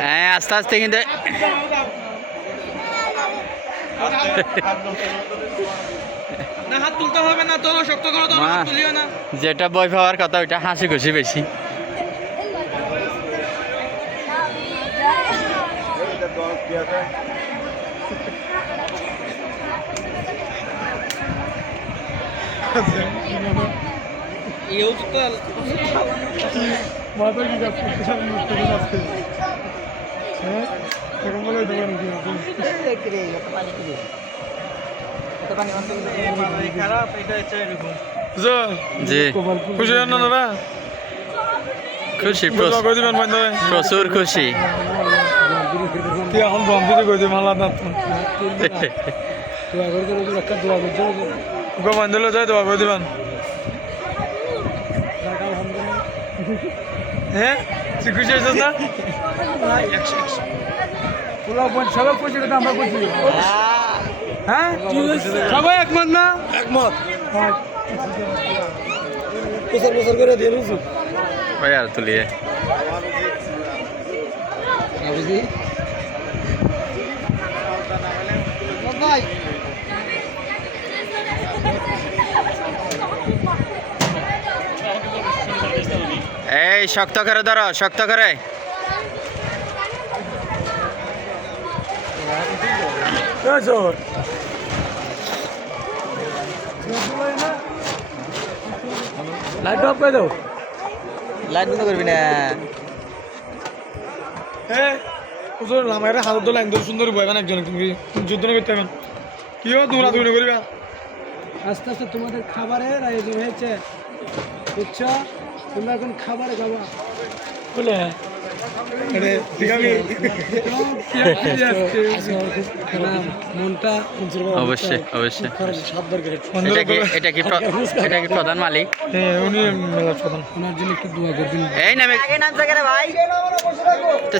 হ্যাঁ আস্তে আস্তে কিন্তু না হাত তুলতে হবে না তো, শক্ত করো তো, হাত তুলিও না। যেটা বই পাওয়ার কথা ওইটা হাসি খুশি বেশি। এও তো মাথা কি যাচ্ছে হ্যাঁ এরকম বলে দেবেন খারাপ, এটা হচ্ছে এরকম। জি খুশি হন না দাদা? খুশি, দোয়া করে দিবেন ভাই দাদা। প্রচুর খুশি। তুই এখন দম দিতে করে দিবেন আল্লাহ না ওকে বান্ধলে যাই দোয়া করে দিবেন। হ্যাঁ তুই খুশি হয়েছিস না? সবাই খুশি আমরা খুশি। হ্যাঁ সবাই একমত না? একমত বছর করে দিয়ে দিয়েছি। ভাই আর তুলিয়ে এই শক্ত করে ধরো, শক্ত করে। লাইট অফ করে দাও। লাইট বন্ধ করবি না। হ্যাঁ আমার হাত ধরে লাইন ধরে সুন্দর বইবেন একজন যুদ্ধ করতে হবেন। কি হবে তোমরা দুই করিবা? আস্তে আস্তে তোমাদের খাবারের আয়োজন হয়েছে বুঝছো? তোমরা এখন খাবারে খাবা বলে মনটা অবশ্যই অবশ্যই। এটা কি প্রধান মালিক? উনি মেলা প্রধান। ওনার জন্য একটু দোয়া করবেন। এই নামে তো